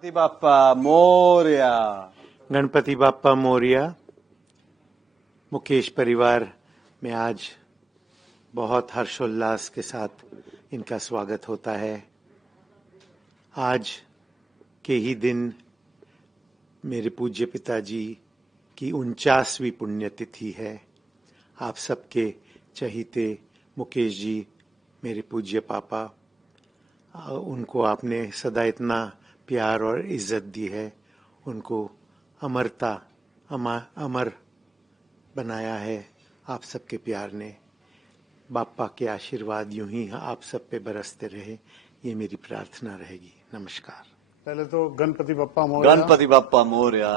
गणपति बाप्पा मोरया। गणपति बाप्पा मोरया। मुकेश परिवार में आज बहुत हर्षोल्लास के साथ इनका स्वागत होता है। आज के ही दिन मेरे पूज्य पिताजी की 49वीं पुण्यतिथि है। आप सबके चहीते मुकेश जी, मेरे पूज्य पापा, उनको आपने सदा इतना प्यार और इज्जत दी है, उनको अमरता अमर बनाया है आप सबके प्यार ने। बाप्पा के आशीर्वाद यूं ही आप सब पे बरसते रहे, ये मेरी प्रार्थना रहेगी। नमस्कार। पहले तो गणपति बप्पा मोरया। गणपति बाप्पा मोरया।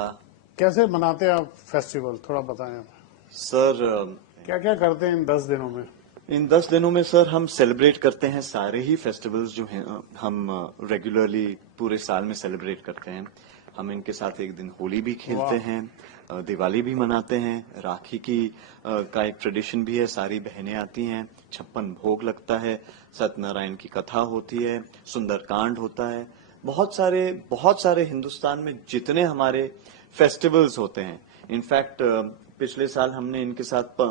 कैसे मनाते हैं आप फेस्टिवल, थोड़ा बताएं आप। सर क्या क्या करते हैं इन 10 दिनों में? इन 10 दिनों में सर हम सेलिब्रेट करते हैं सारे ही फेस्टिवल्स जो हैं हम रेगुलरली पूरे साल में सेलिब्रेट करते हैं। हम इनके साथ एक दिन होली भी खेलते हैं, दिवाली भी मनाते हैं, राखी की का एक ट्रेडिशन भी है, सारी बहनें आती हैं, 56 भोग लगता है, सत्यनारायण की कथा होती है, सुंदरकांड होता है। बहुत सारे हिंदुस्तान में जितने हमारे फेस्टिवल्स होते हैं, इनफैक्ट पिछले साल हमने इनके साथ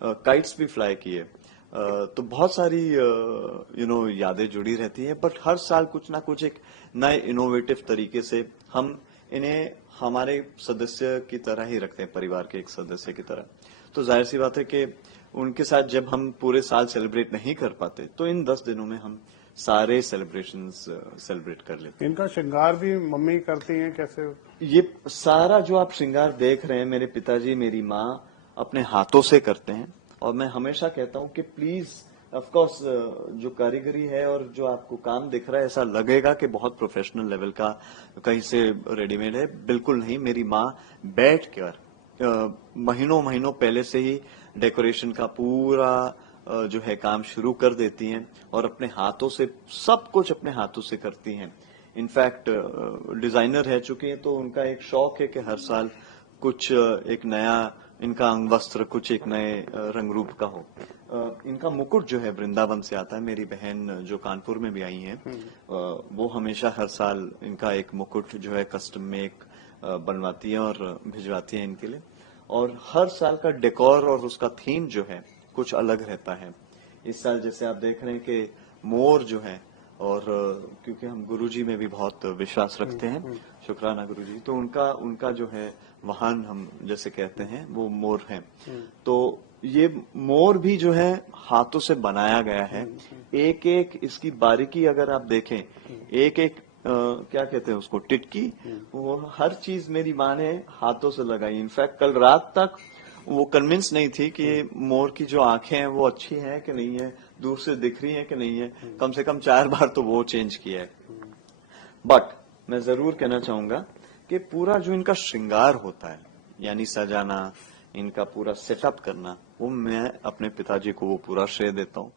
काइट्स भी फ्लाई किए, तो बहुत सारी यादें जुड़ी रहती हैं। बट हर साल कुछ ना कुछ एक नए इनोवेटिव तरीके से हम इन्हें हमारे सदस्य की तरह ही रखते हैं, परिवार के एक सदस्य की तरह। तो जाहिर सी बात है कि उनके साथ जब हम पूरे साल सेलिब्रेट नहीं कर पाते, तो इन 10 दिनों में हम सारे सेलिब्रेशंस सेलिब्रेट कर लेते हैं। इनका श्रृंगार भी मम्मी करती हैं कैसे? ये सारा जो आप श्रृंगार देख रहे हैं, मेरे पिताजी मेरी माँ अपने हाथों से करते हैं। और मैं हमेशा कहता हूं कि प्लीज, ऑफ कोर्स, जो कारीगरी है और जो आपको काम दिख रहा है, ऐसा लगेगा कि बहुत प्रोफेशनल लेवल का कहीं से रेडीमेड है, बिल्कुल नहीं। मेरी माँ बैठ कर महीनों पहले से ही डेकोरेशन का पूरा जो है काम शुरू कर देती हैं और अपने हाथों से सब कुछ अपने हाथों से करती हैं। इनफैक्ट डिजाइनर है चुकी हैं, तो उनका एक शौक है कि हर साल कुछ एक नया इनका अंग वस्त्र कुछ एक नए रंग रूप का हो। इनका मुकुट जो है वृंदावन से आता है। मेरी बहन जो कानपुर में भी आई हैं, वो हमेशा हर साल इनका एक मुकुट जो है कस्टम मेक बनवाती है और भिजवाती है इनके लिए। और हर साल का डेकोर और उसका थीम जो है कुछ अलग रहता है। इस साल जैसे आप देख रहे हैं कि मोर जो है, और क्योंकि हम गुरुजी में भी बहुत विश्वास रखते हैं, शुक्राना गुरुजी, तो उनका जो है वाहन हम जैसे कहते हैं वो मोर है। तो ये मोर भी जो है हाथों से बनाया गया है। एक एक इसकी बारीकी अगर आप देखें, एक एक क्या कहते हैं उसको, टिटकी, वो हर चीज मेरी माँ ने हाथों से लगाई। इनफैक्ट कल रात तक वो कन्विंस नहीं थी कि मोर की जो आंखें हैं वो अच्छी हैं कि नहीं है, दूर से दिख रही हैं कि नहीं है। कम से कम 4 बार तो वो चेंज किया है। बट मैं जरूर कहना चाहूंगा कि पूरा जो इनका श्रृंगार होता है, यानी सजाना, इनका पूरा सेटअप करना, वो मैं अपने पिताजी को वो पूरा श्रेय देता हूँ।